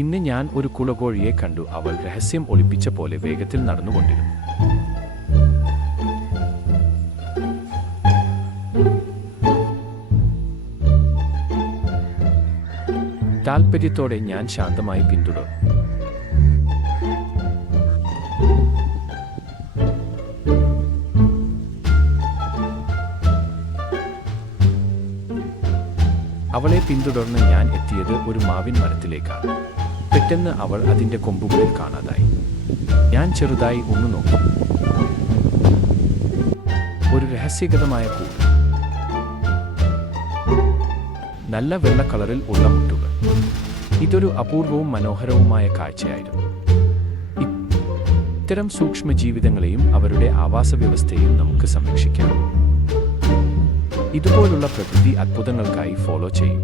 ഇന്ന് ഞാൻ ഒരു കുളകോഴിയെ കണ്ടു. അവൾ രഹസ്യം ഒളിപ്പിച്ച പോലെ വേഗത്തിൽ നടന്നുകൊണ്ടിരുന്നു. താൽപ്പര്യത്തോടെ ഞാൻ ശാന്തമായി പിന്തുടർന്നു. അവളെ പിന്തുടർന്ന് ഞാൻ എത്തിയത് ഒരു മാവിൻ മരത്തിലേക്കാണ്. പെട്ടെന്ന് അവൾ അതിൻ്റെ കൊമ്പുകളിൽ കാണാതായി. ഞാൻ ചെറുതായി ഒന്ന് നോക്കി. ഒരു രഹസ്യഗതമായ കൂട്, നല്ല വെള്ള കളറിൽ ഉള്ള മുട്ടുകൾ. ഇതൊരു അപൂർവവും മനോഹരവുമായ കാഴ്ചയായിരുന്നു. ഇത്തരം സൂക്ഷ്മജീവിതങ്ങളെയും അവരുടെ ആവാസവ്യവസ്ഥയെയും നമുക്ക് സംരക്ഷിക്കാം. ഇതുപോലുള്ള പ്രകൃതി അത്ഭുതങ്ങൾക്കായി ഫോളോ ചെയ്യൂ.